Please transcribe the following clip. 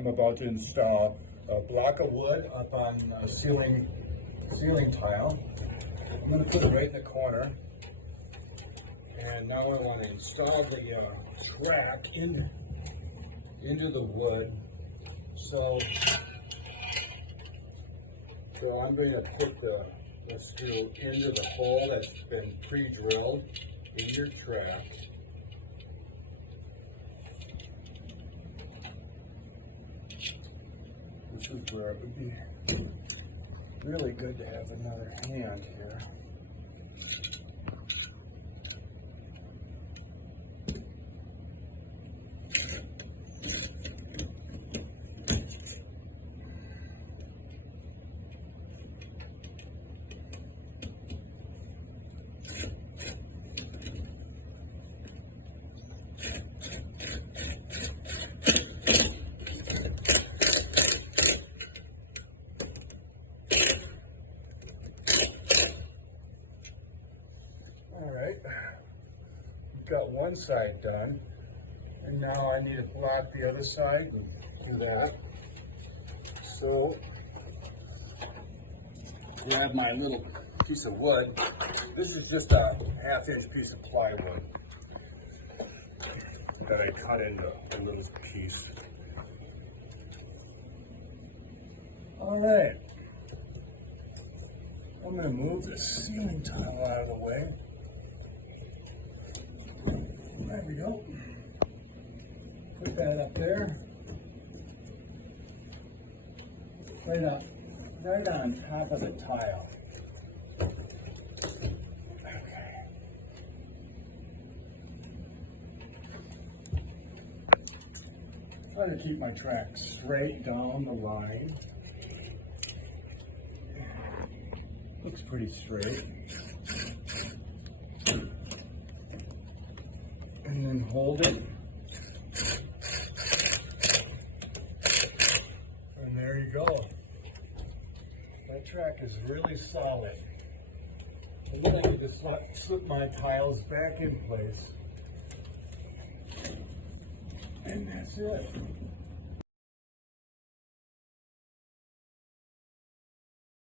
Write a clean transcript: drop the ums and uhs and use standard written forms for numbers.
I'm about to install a block of wood up on a ceiling tile. I'm going to put it right in the corner. And now I want to install the track into the wood. So I'm going to put the screw into the hole that's been pre-drilled in your track. This is where it would be really good to have another hand here. Got one side done, and now I need to block the other side and do that. So grab my little piece of wood. This is just a 1/2-inch piece of plywood that I cut into a little piece. All right, I'm going to move this ceiling tile out of the way. There we go. Put that up there. Right on top of the tile. Okay. Try to keep my track straight down the line. Looks pretty straight. And then hold it. And there you go. That track is really solid. And then I can just slip my tiles back in place. And that's it.